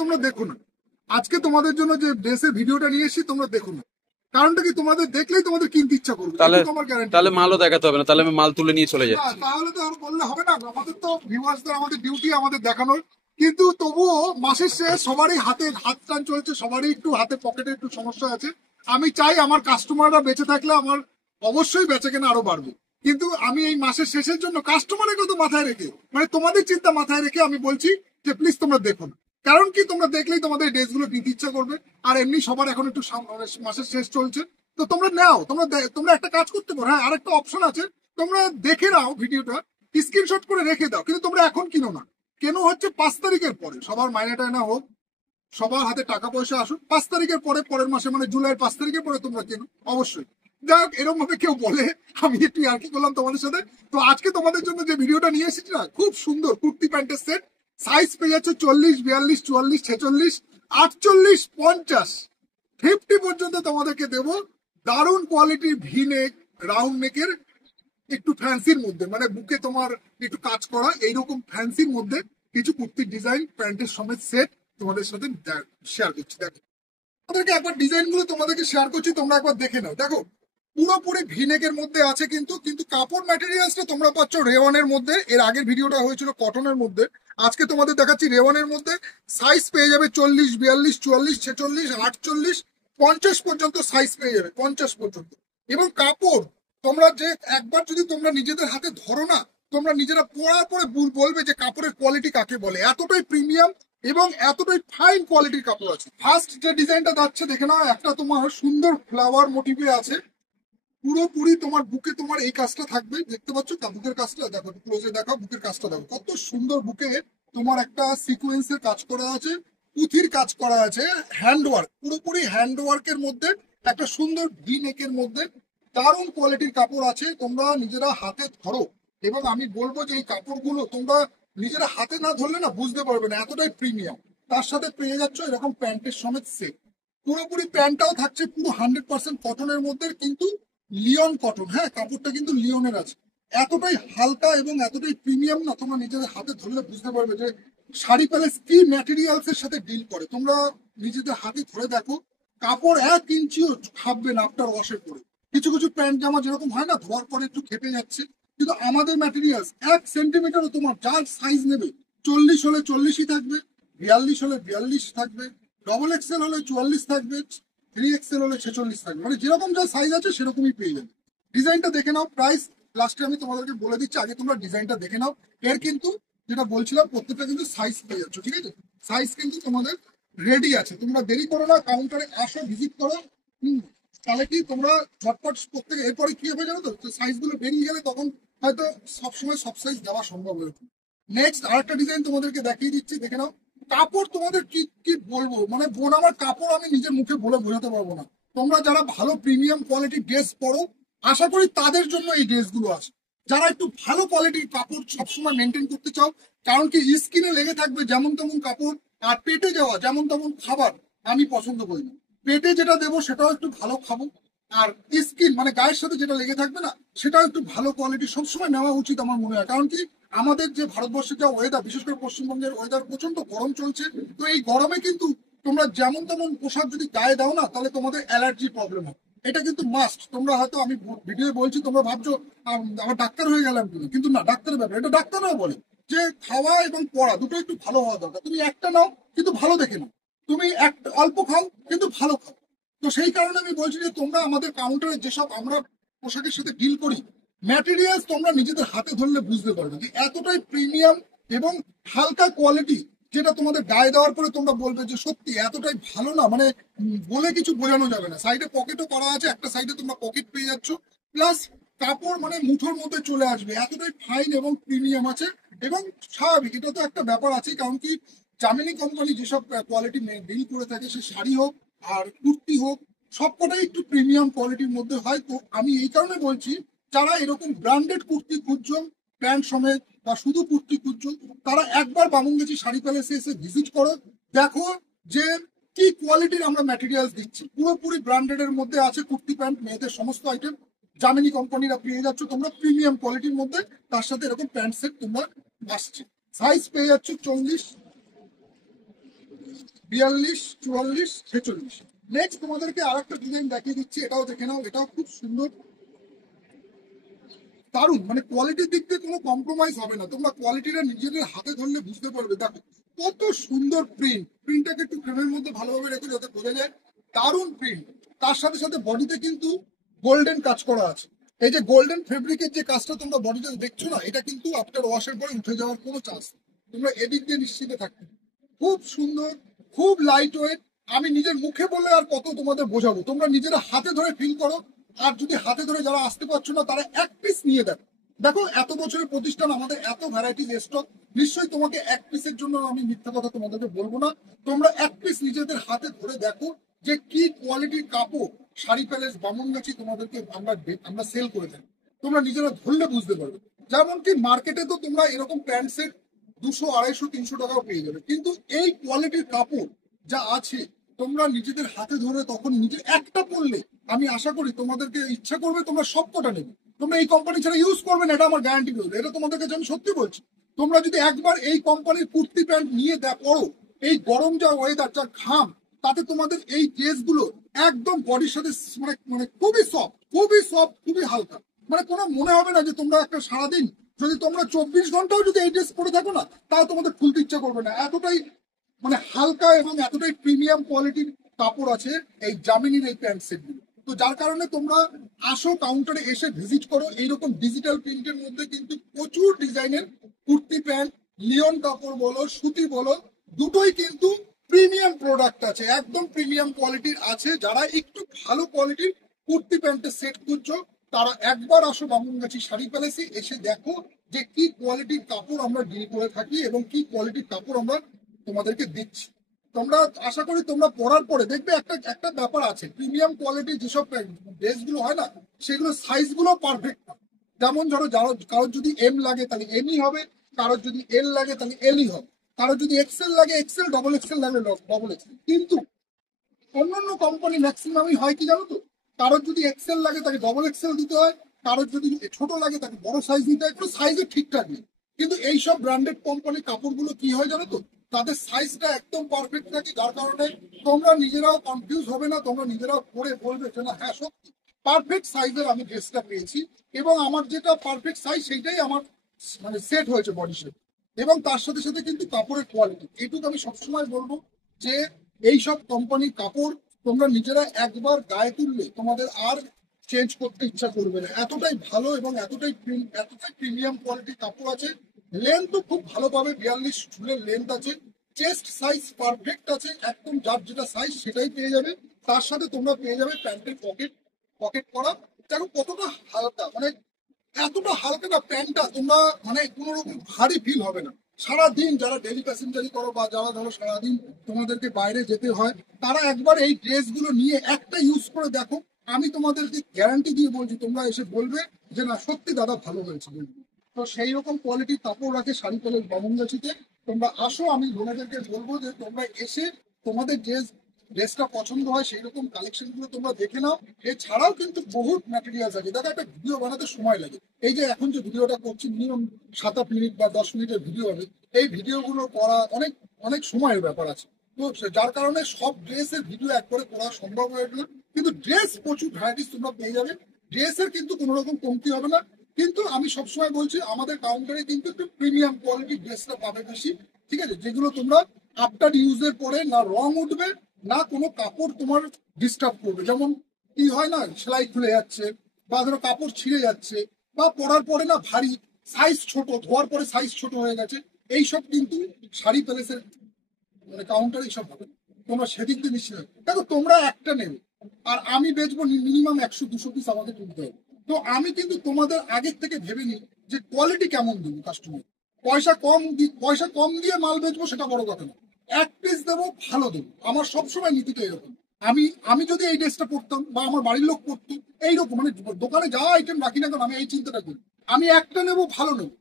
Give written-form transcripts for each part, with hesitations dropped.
তোমরা দেখো না। আজকে তোমাদের জন্য যে ড্রেসের ভিডিওটা নিয়ে এসেছি তোমরা দেখো না, কারণটা কি তোমাদের দেখলেই তোমাদের কিনতে ইচ্ছা করবে, তাহলে তোমার গ্যারান্টি। তাহলে মালও দেখাতে হবে না, তাহলে আমি মাল তুলে নিয়ে চলে যাই। তাহলে তো আর বললে হবে না, আমাদের তো ভিউয়ার্সদের আমাদের ডিউটি আমাদের দেখানোর। কিন্তু তবুও মাসের শেষ সবারই হাত টান চলছে, সবারই একটু হাতে পকেটে একটু সমস্যা আছে। আমি চাই আমার কাস্টমাররা বেঁচে থাকলে আমার অবশ্যই বেচে কেনা আরো বাড়বে, কিন্তু আমি এই মাসের শেষের জন্য কাস্টমারের কথা মাথায় রেখে, মানে তোমাদের চিন্তা মাথায় রেখে আমি বলছি যে প্লিজ তোমরা দেখো না। কারণ কি তোমরা দেখলেই তোমাদের ড্রেসগুলো কিনতে ইচ্ছা করবে। আর এমনি সবার এখন একটু মাসের শেষ চলছে, তো তোমরা নাও, তোমরা একটা কাজ করতে পারো। হ্যাঁ, আরেকটা অপশন আছে, তোমরা দেখে নাও ভিডিওটা, স্ক্রিনশট করে রেখে দাও, কিন্তু তোমরা এখন কিনো না। কেন হচ্ছে 5 তারিখের পরে, সবার মাইনে টাইনা হোক, সবার হাতে টাকা পয়সা আসুক, 5 তারিখের পরে, পরের মাসে মানে জুলাইয়ের 5 তারিখের পরে তোমরা কেনো অবশ্যই। যাক, এরকম ভাবে কেউ বলে আমি একটু আর কি করলাম তোমাদের সাথে। তো আজকে তোমাদের জন্য যে ভিডিওটা নিয়ে এসেছি না, খুব সুন্দর কুর্তি প্যান্টের সেট। সাইজ পেয়ে যাচ্ছে 40, 42, 44, 46, 48, 50, 50 পর্যন্ত তোমাদেরকে দেবো। দারুণ কোয়ালিটির ভি নেক, রাউন্ড নেকের, একটু ফ্যান্সির মধ্যে, মানে বুকে তোমার একটু কাজ করা এইরকম ফ্যান্সির মধ্যে কিছু কুর্তির ডিজাইন প্যান্টের সমেত সেট তোমাদের সাথে শেয়ার করছি। দেখো, তোমাদেরকে একবার ডিজাইন গুলো তোমাদেরকে শেয়ার করছি, তোমরা একবার দেখে নাও। দেখো, পুরোপুরি ভিনেকের মধ্যে আছে, কিন্তু কিন্তু কাপড় ম্যাটেরিয়ালসটা তোমরা পাচ্ছ রেওয়ানের মধ্যে। এর আগের ভিডিওটা হয়েছিল কটনের মধ্যে, আজকে তোমাদের দেখাচ্ছি রেওয়ানের মধ্যে। সাইজ পেয়ে যাবে 40, 42, 44, 46, 48, 50 পর্যন্ত সাইজ পেয়ে যাবে, 50 পর্যন্ত। এবং কাপড় তোমরা যে একবার যদি তোমরা নিজেদের হাতে ধরো না, তোমরা নিজেরা পরার পরে বলবে যে কাপড়ের কোয়ালিটি কাকে বলে। এতটাই প্রিমিয়াম এবং এতটাই ফাইন কোয়ালিটির কাপড় আছে। ফার্স্ট যে ডিজাইনটা যাচ্ছে দেখে নাও, একটা তোমার সুন্দর ফ্লাওয়ার মোটিভে আছে, পুরোপুরি তোমার বুকে তোমার এই কাজটা থাকবে, দেখতে পাচ্ছ বুকের কাজটা, দেখো ক্লোজে দেখো, বুকের কাজটা দেখো কত সুন্দর। বুকে তোমার একটা সিকোয়েন্সের কাজ করা আছে, পুঁথির কাজ করা আছে, হ্যান্ডওয়ার্ক, পুরোপুরি হ্যান্ডওয়ার্কের মধ্যে একটা সুন্দর ভি নেকের মধ্যে দারুণ কোয়ালিটির কাপড় আছে। তোমরা নিজেরা হাতে ধরো, এবং আমি বলবো যে এই কাপড়গুলো তোমরা নিজেরা হাতে না ধরলে না বুঝতে পারবে না, এতটাই প্রিমিয়াম। তার সাথে পেয়ে যাচ্ছ এরকম প্যান্টের সমেত সেট। পুরোপুরি প্যান্টটাও থাকছে পুরো 100% কটনের মধ্যে, কিন্তু লিওন কটন। হ্যাঁ, কাপড়টা কিন্তু লিওনের আছে। এতটাই হালকা এবং এতটাই প্রিমিয়াম না, তোমরা নিজেদের হাতে ধরলে বুঝতে পারবে যে শাড়ি প্যালেস কি ম্যাটেরিয়ালস এর সাথে ডিল করে। তোমরা নিজেদের হাতে ধরে দেখো, কাপড় 1 ইঞ্চিও খাববে না আফটার ওয়াশের পরে। কিছু কিছু প্যান্ট জামা যেরকম হয় না, ধোয়ার পরে একটু খেপে যাচ্ছে, কিন্তু আমাদের ম্যাটেরিয়ালস 1 সেন্টিমিটারও তোমার যার সাইজ নেবে, 40 হলে 40ই থাকবে, 42 হলে 42 থাকবে, ডবল এক্সেল হলে 44 থাকবে, 3 এক্সেল হলে 46 থাকবে, মানে যেরকম যা সাইজ আছে সেরকমই পেয়ে যাবে। ডিজাইনটা দেখে নাও, প্রাইস লাস্টে আমি তোমাদেরকে বলে দিচ্ছি, আগে তোমরা ডিজাইনটা দেখে নাও। এর কিন্তু যেটা বলছিলাম, প্রত্যেকটা কিন্তু সাইজ পেয়ে যাচ্ছ, ঠিক আছে? সাইজ কিন্তু তোমাদের রেডি আছে, তোমরা দেরি করো না, কাউন্টারে আসো, ভিজিট করো। তাহলে কি তোমরা ঝটপট প্রত্যেকে, এরপরে কি হবে জানো তো, সাইজ গুলো বেরিয়ে গেলে তখন হয়তো সবসময় সব সাইজ দেওয়া সম্ভব হয়ে ওঠে। নেক্সট আরেকটা ডিজাইন তোমাদেরকে দেখিয়ে দিচ্ছি, দেখে নাও। কাপড় তোমাদের কি কি বলবো, মানে বোন আমার কাপড় আমি নিজের মুখে বলে বোঝাতে পারবো না। তোমরা যারা ভালো প্রিমিয়াম কোয়ালিটির ড্রেস পরো, আশা করি তাদের জন্য এই ড্রেসগুলো আছে। যারা একটু ভালো কোয়ালিটির কাপড় সবসময় মেনটেন করতে চাও, কারণ কি স্কিনে লেগে থাকবে যেমন তেমন কাপড়, আর পেটে যাওয়া যেমন তেমন খাবার আমি পছন্দ করি না। পেটে যেটা দেবো সেটাও একটু ভালো খাবো, আর স্কিন মানে গায়ের সাথে যেটা লেগে থাকবে না, সেটাও একটু ভালো কোয়ালিটি সবসময় নেওয়া উচিত আমার মনে হয়। কারণ কি আমাদের যে ভারতবর্ষের যা ওয়েদার, বিশেষ করে পশ্চিমবঙ্গের ওয়েদার প্রচন্ড গরম চলছে। তো এই গরমে কিন্তু তোমরা যেমন তেমন পোশাক যদি গায়ে দাও না, তাহলে তোমাদের অ্যালার্জি প্রবলেম হয়। এটা কিন্তু মাস্ট। তোমরা হয়তো আমি ভিডিও বলছি, তোমরা ভাবছো আমার ডাক্তার হয়ে গেলাম কিনা, কিন্তু না, ডাক্তারের ব্যাপার এটা। ডাক্তাররাও বলে যে খাওয়া এবং পড়া দুটো একটু ভালো হওয়া দরকার। তুমি একটা নাও কিন্তু ভালো দেখে নাও, তুমি একটা অল্প খাও কিন্তু ভালো খাও। তো সেই কারণে আমি বলছি যে তোমরা আমাদের কাউন্টারে যেসব আমরা পোশাকের সাথে ডিল করি, ম্যাটেরিয়ালস তোমরা নিজেদের হাতে ধরলে বুঝতে পারবে যে এতটাই প্রিমিয়াম এবং হালকা কোয়ালিটি, যেটা তোমাদের গায়ে দেওয়ার পরে তোমরা বলবে যে সত্যি এতটাই ভালো না, মানে বলে কিছু বোঝানো যাবে না। সাইডে পকেটও করা আছে, একটা সাইডে তোমরা পকেট পেয়ে যাচ্ছ, প্লাস কাপড় মানে মুঠোর মধ্যে চলে আসবে, এতটাই ফাইন এবং প্রিমিয়াম আছে। এবং স্বাভাবিক, এটা তো একটা ব্যাপার আছে, কারণ কি জামিনী কোম্পানি যেসব কোয়ালিটি ডিল করে থাকে, সে শাড়ি হোক আর কুর্তি হোক, সবকটাই একটু প্রিমিয়াম কোয়ালিটির মধ্যে হয়। তো আমি এই কারণে বলছি, যারা এরকম ব্র্যান্ডেড কুর্তি খুঁজছো, প্যান্ট সমেত বা শুধু কুর্তি খুঁজছো, তারা একবার বামুনগাছি শাড়ি প্যালেসে এসে ভিজিট করো, দেখো যে কি কোয়ালিটির আমরা ম্যাটেরিয়ালস দিচ্ছি। পুরোপুরি ব্র্যান্ডেড এর মধ্যে আছে কুর্তি, প্যান্ট, মেয়েদের সমস্ত আইটেম জামিনী কোম্পানিরা পেয়ে যাচ্ছ তোমরা প্রিমিয়াম কোয়ালিটির মধ্যে। তার সাথে এরকম প্যান্ট সেট তোমরা আসছে। সাইজ পেয়ে যাচ্ছ 40, 42, 44, 46। নেক্সট তোমাদেরকে আরেকটা ডিজাইন দেখিয়ে দিচ্ছি, এটাও দেখে নাও, এটাও খুব সুন্দর, দারুণ। মানে কোয়ালিটির দিক দিয়ে কোনো কম্প্রোমাইজ হবে না, তোমরা কোয়ালিটিটা নিজেদের হাতে ধরলে বুঝতে পারবে। দেখো কত সুন্দর প্রিন্ট, প্রিন্টটাকে একটু ফ্রেমের মধ্যে ভালোভাবে রেখে যাতে বোঝা যায়, দারুণ প্রিন্ট। তার সাথে সাথে বডিতে কিন্তু গোল্ডেন কাজ করা আছে। এই যে গোল্ডেন ফেব্রিকের যে কাজটা তোমরা বডিতে দেখছো না, এটা কিন্তু আফটার ওয়াশের পরে উঠে যাওয়ার কোনো চান্স নেই, তোমরা এদিক দিয়ে নিশ্চিন্তে থাকতে। খুব সুন্দর, খুব লাইট ওয়েট। আমি নিজের মুখে বলে আর কত তোমাদের বোঝাবো, তোমরা নিজেরা হাতে ধরে ফিল করো। আর যদি হাতে ধরে যারা আসতে পারছো না, তারা এক পিস নিয়ে দেখো। দেখো এত বছরের প্রতিষ্ঠান, আমাদের এত ভ্যারাইটিস স্টক, নিশ্চয়ই তোমাকে এক পিসের জন্য আমি মিথ্যা কথা তোমাদেরকে বলবো না। তোমরা এক পিস নিজেদের হাতে ধরে দেখো যে কি কোয়ালিটির কাপড় শাড়ি প্যালেস বামুনগাছি তোমাদেরকে আমরা সেল করে থাকি। তোমরা নিজেরা ধরলে বুঝতে পারবে। যেমন কি মার্কেটে তো তোমরা এরকম প্যান্ট সেট 200, 250, 300 টাকাও পেয়ে যাবে, কিন্তু এই কোয়ালিটির কাপড় যা আছে, তোমরা নিজেদের হাতে ধরে তখন নিজে একটা পরলে আমি আশা করি তোমাদেরকে ইচ্ছা করবে তোমরা সব কটা নেবে। তোমরা এই কোম্পানি ছাড়া ইউজ করবে না, এটা আমার গ্যারান্টি রয়েছে, এটা তোমাদের কাছে আমি সত্যি বলছি। তোমরা যদি একবার এই কোম্পানির কুর্তি প্যান্ট নিয়ে পরো, এই গরম যা ওয়েদার, যা ঘাম, তাতে তোমাদের এই ড্রেসগুলো একদম বডির সাথে মানে মানে খুবই সফট, খুবই সফট, খুবই হালকা। মানে কোনো মনে হবে না যে তোমরা একটা সারাদিন, যদি তোমরা 24 ঘন্টাও যদি এই ড্রেস পরে থাকো না, তাও তোমাদের খুলতে ইচ্ছা করবে না, এতটাই মানে হালকা এবং এতটাই প্রিমিয়াম কোয়ালিটির কাপড় আছে এই জামিনীর এই প্যান্ট সেটগুলো। তো যার কারণে তোমরা আসো, কাউন্টারে এসে ভিজিট করো। এইরকম ডিজিটাল প্রিন্টের মধ্যে কিন্তু প্রচুর ডিজাইনের কুর্তি প্যান্ট, লিওন কাপড় বলো, সুতি বলো, দুটোই কিন্তু প্রিমিয়াম প্রোডাক্ট আছে, একদম প্রিমিয়াম কোয়ালিটির আছে। যারা একটু ভালো কোয়ালিটির কুর্তি প্যান্টের সেট খুঁজছো, তারা একবার আসো বামুনগাছি শাড়ি প্যালেসে, এসে দেখো যে কি কোয়ালিটির কাপড় আমরা ডিল করে থাকি এবং কি কোয়ালিটির কাপড় আমরা তোমাদেরকে দিচ্ছি। তোমরা আশা করি তোমরা পরার পরে দেখবে একটা একটা ব্যাপার আছে, প্রিমিয়াম কোয়ালিটির যেসব ড্রেসগুলো হয় না, সেগুলো সাইজ গুলো পারফেক্ট। যেমন ধরো কারোর যদি এম লাগে তাহলে এমই হবে, কারোর যদি এল লাগে তাহলে এলই হবে, কারোর যদি এক্সেল লাগে এক্সেল, ডবল এক্সেল লাগলে ডবল এক্সেল। কিন্তু অন্যান্য কোম্পানি ম্যাক্সিমামই হয় কি জানো তো, কারোর যদি এক্সেল লাগে তাকে ডবল এক্সেল দিতে হয়, কারোর যদি ছোট লাগে তাকে বড় সাইজ দিতে হয়, কোনো সাইজের ঠিকঠাক নেই। কিন্তু এইসব ব্র্যান্ডেড কোম্পানির কাপড়গুলো কি হয় জানো তো, তাদের সাইজটা একদম পারফেক্ট থাকে, যার কারণে তোমরা নিজেরাও কনফিউজ হবে না, তোমরা নিজেরাও পরে বলবে যে না হ্যাঁ সত্যি পারফেক্ট সাইজের আমি ড্রেসটা পেয়েছি, এবং আমার যেটা পারফেক্ট সাইজ সেইটাই আমার মানে সেট হয়েছে বডি শেপ। এবং তার সাথে সাথে কিন্তু কাপড়ের কোয়ালিটি, এইটুকু আমি সবসময় বলবো যে এইসব কোম্পানির কাপড় তোমরা নিজেরা একবার গায়ে তুললে তোমাদের আর চেঞ্জ করতে ইচ্ছা করবে না, এতটাই ভালো এবং এতটাই প্রিমিয়াম কোয়ালিটির কাপড় আছে। লেন্থও খুব ভালো পাবে, 42 চুলের লেন্থ আছে, চেস্ট সাইজ পারফেক্ট আছে, একদম যার যেটা সাইজ সেটাই পেয়ে যাবে। তার সাথে তোমরা পেয়ে যাবে প্যান্টের পকেট, পকেট করা। দেখো কতটা হালকা, মানে এতটা হালকা না প্যান্টটা, তোমরা মানে কোনো রকম ভারী ফিল হবে না। সারাদিন যারা ডেলি প্যাসেঞ্জারি করো বা যারা ধরো সারাদিন তোমাদেরকে বাইরে যেতে হয়, তারা একবার এই ড্রেসগুলো নিয়ে একটা ইউজ করে দেখো। আমি তোমাদেরকে গ্যারান্টি দিয়ে বলছি, তোমরা এসে বলবে যে না সত্যি দাদা ভালো হয়েছে। তো সেই রকম কোয়ালিটির কাপড় রাখে শাড়ি প্যালেস বামুনগাছিতে। তোমরা আসো, আমি বোনেদেরকে বলবো যে তোমরা এসে তোমাদের ড্রেসটা পছন্দ হয় সেই রকম কালেকশন গুলো তোমরা দেখে নাও। এছাড়াও কিন্তু বহুত ম্যাটেরিয়ালস আছে, দেখো একটা ভিডিও বানাতে সময় লাগে। এই যে এখন যে ভিডিওটা করছি মিনিমাম 7-8 মিনিট বা 10 মিনিটের ভিডিও হবে, এই ভিডিওগুলো করা অনেক অনেক সময়ের ব্যাপার আছে। তো যার কারণে সব ড্রেসের ভিডিও একবারে করা সম্ভব হয়ে ওঠে না। কিন্তু ড্রেস প্রচুর ভ্যারাইটিস তোমরা পেয়ে যাবে, ড্রেসের কিন্তু কোনো রকম কমতি হবে না। কিন্তু আমি সবসময় বলছি আমাদের কাউন্টারে কিন্তু একটু প্রিমিয়াম কোয়ালিটির ড্রেসটা পাবে বেশি, ঠিক আছে, যেগুলো তোমরা আফটার ইউজের পরে না রং উঠবে, না কোনো কাপড় তোমার ডিস্টার্ব করবে। যেমন কি হয় না, সেলাই খুলে যাচ্ছে বা ধরো কাপড় ছিঁড়ে যাচ্ছে, বা পরার পরে না ভারী, সাইজ ছোট, ধোয়ার পরে সাইজ ছোট হয়ে গেছে, এইসব কিন্তু শাড়ি প্যালেসের মানে কাউন্টারে এইসব হবে না। তোমরা সেদিক দিয়ে নিশ্চিত থাকো। দেখো তোমরা একটা নেবে আর আমি বেচবো মিনিমাম 100-200 পিস আমাকে তুলতে হবে। তো আমি কিন্তু তোমাদের আগের থেকে ভেবে নিই যে কোয়ালিটি কেমন দেবো কাস্টমার। পয়সা কম দিয়ে মাল বেচবো সেটা বড় কথা না, এক পিস দেবো ভালো দেবো। আমার সবসময় নীতিটা এরকম। আমি আমি যদি এই ড্রেসটা পরতাম বা আমার বাড়ির লোক পরতো, এইরকম মানে দোকানে যা আইটেম রাখি না কেন, আমি এই চিন্তাটা করি। আমি একটা নেবো ভালো নেবো,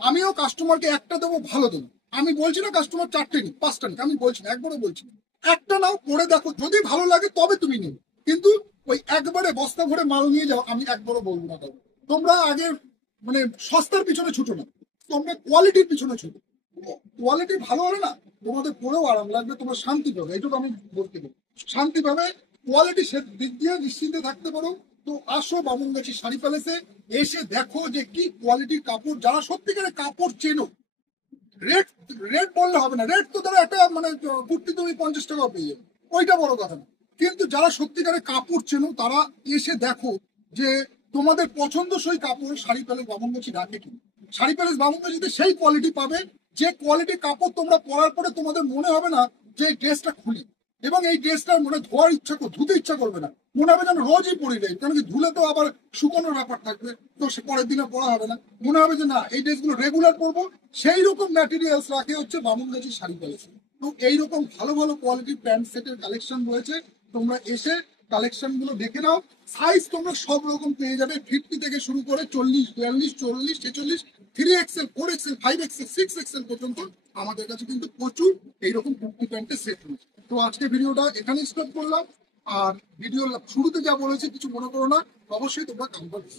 আমিও কাস্টমারকে একটা দেবো ভালো দেবো। আমি বলছি না কাস্টমার 4টে নিক 5টা নিক, আমি বলছি না, একবারও বলছি না। একটা নাও, পরে দেখো, যদি ভালো লাগে তবে তুমি নিও। কিন্তু ওই একবারে বস্তা ভরে মাল নিয়ে যাও, আমি একবারও বলবো না। তবে তোমরা আগে মানে সস্তার পিছনে ছুটো না, তোমরা কোয়ালিটির পিছনে ছুটো। কোয়ালিটি ভালো হলে না তোমাদের পরেও আরাম লাগবে, তোমরা শান্তি পাবে, এইটুকু আমি বলতে পারি। শান্তি পাবে, কোয়ালিটি সে দিক দিয়ে নিশ্চিন্তে থাকতে পারো। তো আসো বামুনগাছি শাড়ি প্যালেসে, এসে দেখো যে কি কোয়ালিটির কাপড়। যারা সত্যিকারের কাপড় চেনো, রেট রেট বললে হবে না, রেট তো ধরো একটা মানে কুর্তি তুমি 50 টাকা পেয়ে যাবে, ওইটা বড় কথা না। কিন্তু যারা সত্যিকারের কাপড় চেনো তারা এসে দেখো যে তোমাদের পছন্দসই কাপড় শাড়ি প্যালেস বামুনগাছি রাখে কি। শাড়ি প্যালেস বামুনগাছিতে সেই কোয়ালিটি পাবে, যে কোয়ালিটির কাপড় তোমরা পরার পরে তোমাদের মনে হবে না যে এই ড্রেসটা খুলি, এবং এই ড্রেসটা মনে ধোয়ার ইচ্ছা ধুতে ইচ্ছা করবে না, মনে হবে যেন রোজই পরি যাই, কারণ কি ধুলে তো আবার শুকানোর ব্যাপার থাকবে, তো সে পরের দিনে পরা হবে না, মনে হবে যে না এই ড্রেসগুলো রেগুলার পরবো। সেই রকম ম্যাটেরিয়ালস রাখে হচ্ছে বামুনগাছি শাড়ি প্যালেসে। তো এইরকম ভালো ভালো কোয়ালিটির প্যান্ট সেটের কালেকশন রয়েছে, তোমরা এসে কালেকশন গুলো দেখে নাও। সাইজ তোমরা সব রকম পেয়ে যাবে, 50 থেকে শুরু করে 40, 42, 44, 46, 3XL, 4XL, 5XL, 6XL পর্যন্ত আমাদের কাছে কিন্তু প্রচুর এইরকম কুর্তি প্যান্টের সেট রয়েছে। তো আজকে ভিডিওটা এখানে স্টপ করলাম। আর ভিডিও শুরুতে যা বলেছি কিছু মনে করো না, অবশ্যই তোমরা কাম করবে।